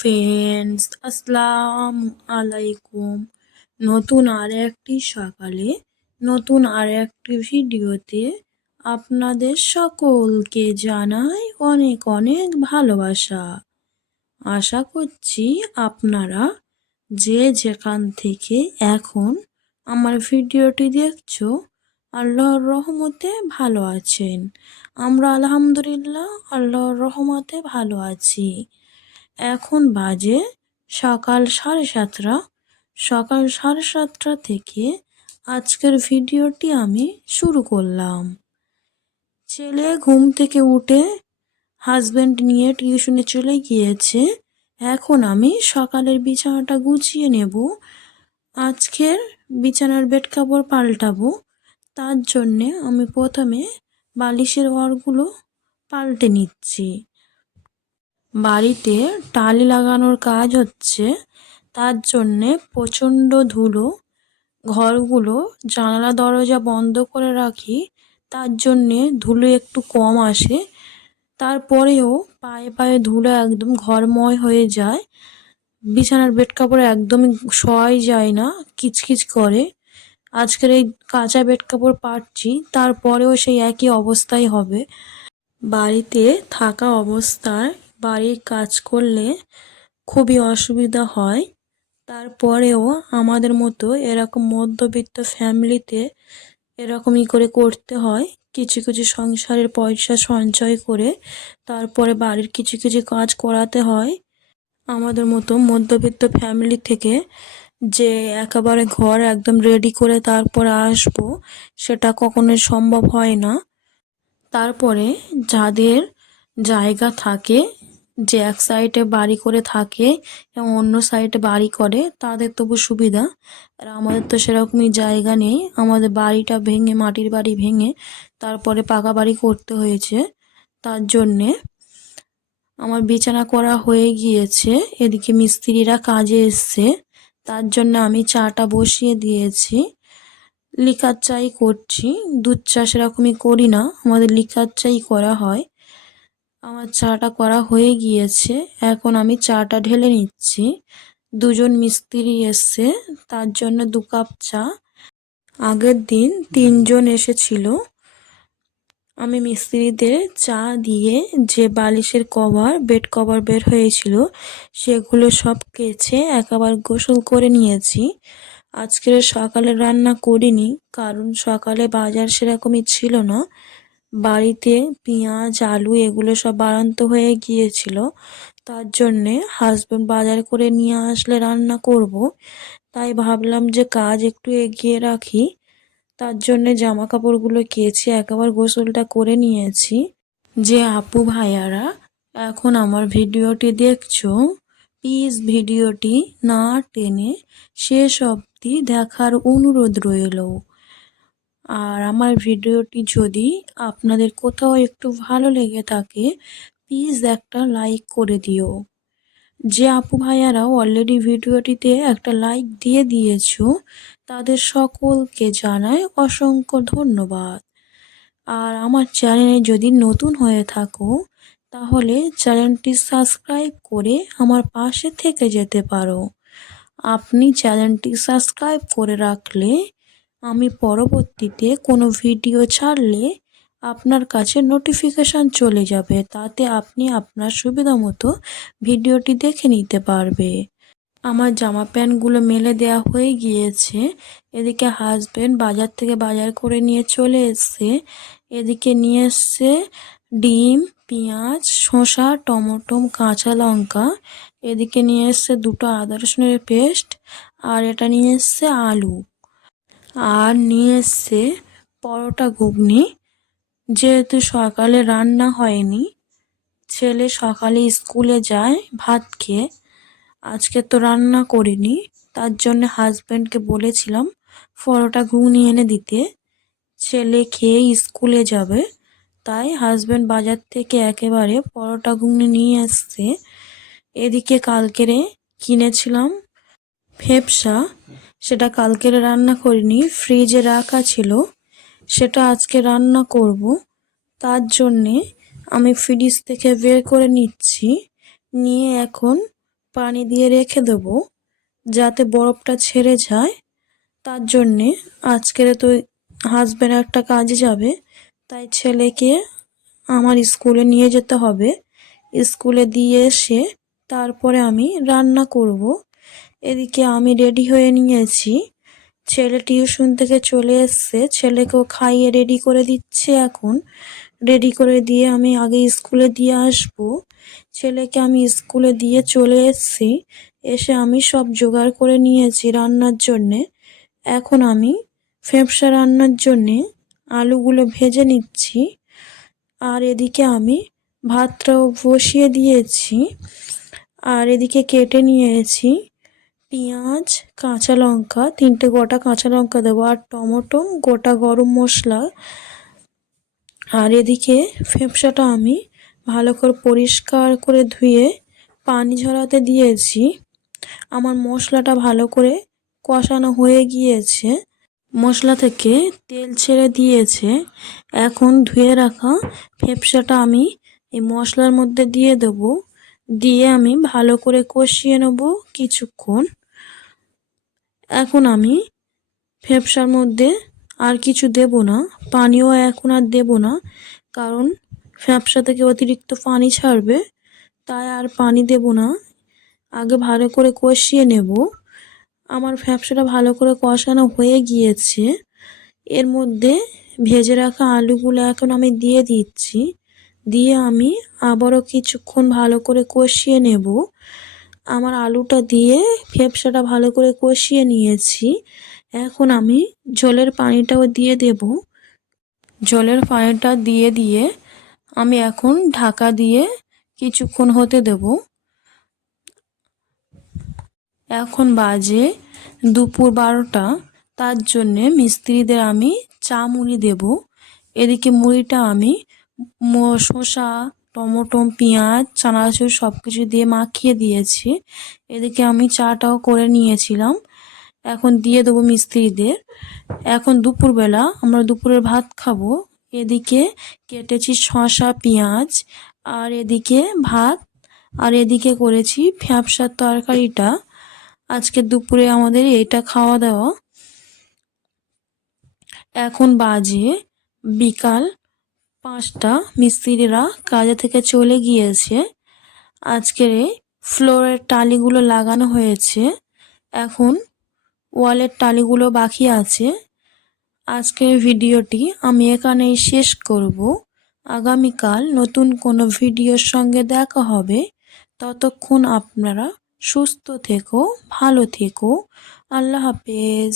Friends, আসসালামু আলাইকুম। নতুন আর একটি সকালে নতুন আর একটি ভিডিওতে আপনাদের সকলকে জানাই অনেক অনেক ভালোবাসা। আশা করছি আপনারা যে যেখান থেকে এখন আমার ভিডিওটি দেখছো আল্লাহর রহমতে ভালো আছেন। আমরা আলহামদুলিল্লাহ আল্লাহর রহমতে ভালো আছি। এখন বাজে সকাল 7:30। সকাল 7:30 থেকে আজকের ভিডিওটি আমি শুরু করলাম। ছেলে ঘুম থেকে উঠে হাজব্যান্ড নিয়ে টিউশনে চলে গিয়েছে। এখন আমি সকালের বিছানাটা গুছিয়ে নেব। আজকের বিছানার বেড কাপড় পাল্টাবো। তার জন্যে আমি প্রথমে বালিশের ওয়ারগুলো পাল্টে নিচ্ছি। বাড়িতে টালি লাগানোর কাজ হচ্ছে, তার জন্যে প্রচণ্ড ধুলো। ঘরগুলো জানালা দরজা বন্ধ করে রাখি, তার জন্যে ধুলো একটু কম আসে। তারপরেও পায়ে পায়ে ধুলো একদম ঘরময় হয়ে যায়। বিছানার বেড কাপড় একদমই শোয়াই যায় না, কিচকিচ করে। আজকের এই কাঁচা বেড কাপড় পাচ্ছি, তারপরেও সেই একই অবস্থাই হবে। বাড়িতে থাকা অবস্থায় বাড়ির কাজ করলে খুবই অসুবিধা হয়। তারপরেও আমাদের মতো এরকম মধ্যবিত্ত ফ্যামিলিতে এরকমই করে করতে হয়। কিছু কিছু সংসারের পয়সা সঞ্চয় করে তারপরে বাড়ির কিছু কিছু কাজ করাতে হয়। আমাদের মতো মধ্যবিত্ত ফ্যামিলি থেকে যে একেবারে ঘর একদম রেডি করে তারপরে আসবো, সেটা কখনোই সম্ভব হয় না। তারপরে যাদের জায়গা থাকে, যে এক সাইডে বাড়ি করে থাকে এবং অন্য সাইডে বাড়ি করে, তাদের তবু সুবিধা। আর আমাদের তো সেরকমই জায়গা নেই। আমাদের বাড়িটা ভেঙে, মাটির বাড়ি ভেঙে তারপরে পাকা বাড়ি করতে হয়েছে। তার জন্যে আমার বিছানা করা হয়ে গিয়েছে। এদিকে মিস্ত্রিরা কাজে এসছে, তার জন্য আমি চাটা বসিয়ে দিয়েছি। লিকার চাই করছি, দুধ চা সেরকমই করি না, আমাদের লিকার চাই করা হয়। আমার চাটা করা হয়ে গিয়েছে, এখন আমি চাটা ঢেলে নিচ্ছি। দুজন মিস্ত্রি এসছে, তার জন্য 2 কাপ চা। আগের দিন 3 জন এসেছিল। আমি মিস্ত্রিদের চা দিয়ে যে বালিশের কভার, বেড কভার বের হয়েছিল, সেগুলো সব কেচে একেবারে গোসল করে নিয়েছি। আজকের সকালে রান্না করিনি, কারণ সকালে বাজার সেরকমই ছিল না। বাড়িতে পেঁয়াজ, আলু এগুলো সব বাড়ন্ত হয়ে গিয়েছিল, তার জন্যে হাজব্যান্ড বাজার করে নিয়ে আসলে রান্না করব। তাই ভাবলাম যে কাজ একটু এগিয়ে রাখি। তার জন্যে জামা কাপড়গুলো কেচে একেবারে গোসলটা করে নিয়েছি। যে আপু ভাইয়ারা এখন আমার ভিডিওটি দেখছো, প্লিজ ভিডিওটি না টেনে শেষ অবধি দেখার অনুরোধ রইল। আর আমার ভিডিওটি যদি আপনাদের কোথাও একটু ভালো লেগে থাকে, প্লিজ একটা লাইক করে দিও। যে আপু ভাইয়ারা অলরেডি ভিডিওটিতে একটা লাইক দিয়ে দিয়েছো, তাদের সকলকে জানাই অসংখ্য ধন্যবাদ। আর আমার চ্যানেলে যদি নতুন হয়ে থাকো, তাহলে চ্যানেলটি সাবস্ক্রাইব করে আমার পাশে থেকে যেতে পারো। আপনি চ্যানেলটি সাবস্ক্রাইব করে রাখলে আমি পরবর্তীতে কোনো ভিডিও ছাড়লে আপনার কাছে নোটিফিকেশান চলে যাবে, তাতে আপনি আপনার সুবিধা মতো ভিডিওটি দেখে নিতে পারবে। আমার জামা প্যান্টগুলো মেলে দেওয়া হয়ে গিয়েছে। এদিকে হাজব্যান্ড বাজার থেকে বাজার করে নিয়ে চলে এসছে। এদিকে নিয়ে এসছে ডিম, পেঁয়াজ, শসা, টমেটো, কাঁচা লঙ্কা। এদিকে নিয়ে এসছে 2টো আদা রসুনের পেস্ট, আর এটা নিয়ে এসছে আলু, আর নিয়ে এসছে পরোটা ঘুগনি। যেহেতু সকালে রান্না হয়নি, ছেলে সকালে স্কুলে যায় ভাত খেয়ে, আজকে তো রান্না করিনি, তার জন্য হাজব্যান্ডকে বলেছিলাম পরোটা ঘুগনি এনে দিতে। ছেলে খেয়ে স্কুলে যাবে, তাই হাজব্যান্ড বাজার থেকে একেবারে পরোটা ঘুগনি নিয়ে আসছে। এদিকে কালকেরে কিনেছিলাম ফেপসা, সেটা কালকেরে রান্না করিনি, ফ্রিজে রাখা ছিল, সেটা আজকে রান্না করব। তার জন্যে আমি ফ্রিজ থেকে বের করে নিচ্ছি, নিয়ে এখন পানি দিয়ে রেখে দেবো যাতে বরফটা ছেড়ে যায়। তার জন্যে আজকের তো হাজব্যান্ড একটা কাজে যাবে, তাই ছেলেকে আমার স্কুলে নিয়ে যেতে হবে। স্কুলে দিয়ে এসে তারপরে আমি রান্না করব। এদিকে আমি রেডি হয়ে নিয়েছি, ছেলে টিউশন থেকে চলে এসছে, ছেলেকেও খাইয়ে রেডি করে দিচ্ছে। এখন রেডি করে দিয়ে আমি আগে স্কুলে দিয়ে আসব। ছেলেকে আমি স্কুলে দিয়ে চলে এসেছি, এসে আমি সব জোগাড় করে নিয়েছি রান্নার জন্যে। এখন আমি ফ্যাপসা রান্নার জন্যে আলুগুলো ভেজে নিচ্ছি। আর এদিকে আমি ভাতটাও বসিয়ে দিয়েছি। আর এদিকে কেটে নিয়েছি পেঁয়াজ, কাঁচা লঙ্কা, 3টে গোটা কাঁচা লঙ্কা দেবো, আর টমেটো, গোটা গরম মশলা। আর এদিকে ফ্যাপসাটা আমি ভালো করে পরিষ্কার করে ধুয়ে পানি ঝরাতে দিয়েছি। আমার মশলাটা ভালো করে কষানো হয়ে গিয়েছে, মশলা থেকে তেল ছেড়ে দিয়েছে। এখন ধুয়ে রাখা ফ্যাপসাটা আমি এই মশলার মধ্যে দিয়ে দেব, দিয়ে আমি ভালো করে কষিয়ে নেব কিছুক্ষণ। এখন আমি ফ্যাপসার মধ্যে আর কিছু দেব না, পানিও এখন আর দেব না, কারণ ফ্যাপসা থেকে অতিরিক্ত পানি ছাড়বে, তাই আর পানি দেব না। আগে ভালো করে কষিয়ে নেব। আমার ফ্যাপসাটা ভালো করে কষানো হয়ে গিয়েছে। এর মধ্যে ভেজে রাখা আলুগুলো এখন আমি দিয়ে দিচ্ছি, দিয়ে আমি আবারও কিছুক্ষণ ভালো করে কষিয়ে নেব। আমার আলুটা দিয়ে ফ্যাপসাটা ভালো করে কষিয়ে নিয়েছি। এখন আমি ঝোলের পানিটাও দিয়ে দেব। ঝোলের পানিটা দিয়ে আমি এখন ঢাকা দিয়ে কিছুক্ষণ হতে দেব। এখন বাজে দুপুর 12টা, তার জন্যে মিস্ত্রিদের আমি চা মুড়ি দেব। এদিকে মুড়িটা আমি শসা, টমেটো, পেঁয়াজ, চানাচুর সব কিছু দিয়ে মাখিয়ে দিয়েছি। এদিকে আমি চাটাও করে নিয়েছিলাম, এখন দিয়ে দেবো মিস্ত্রিদের। এখন দুপুরবেলা আমরা দুপুরের ভাত খাবো। এদিকে কেটেছি শসা, পেঁয়াজ, আর এদিকে ভাত, আর এদিকে করেছি ফ্যাপসার তরকারিটা। আজকে দুপুরে আমাদের এইটা খাওয়া দাওয়া। এখন বাজে বিকাল 5টা, মিস্ত্রিরা কাজে থেকে চলে গিয়েছে। আজকের ফ্লোরের টালিগুলো লাগানো হয়েছে, এখন ওয়ালের টালিগুলো বাকি আছে। আজকের ভিডিওটি আমি এখানেই শেষ করব। আগামীকাল নতুন কোনো ভিডিওর সঙ্গে দেখা হবে। ততক্ষণ আপনারা সুস্থ থেকো, ভালো থেকো। আল্লাহ হাফেজ।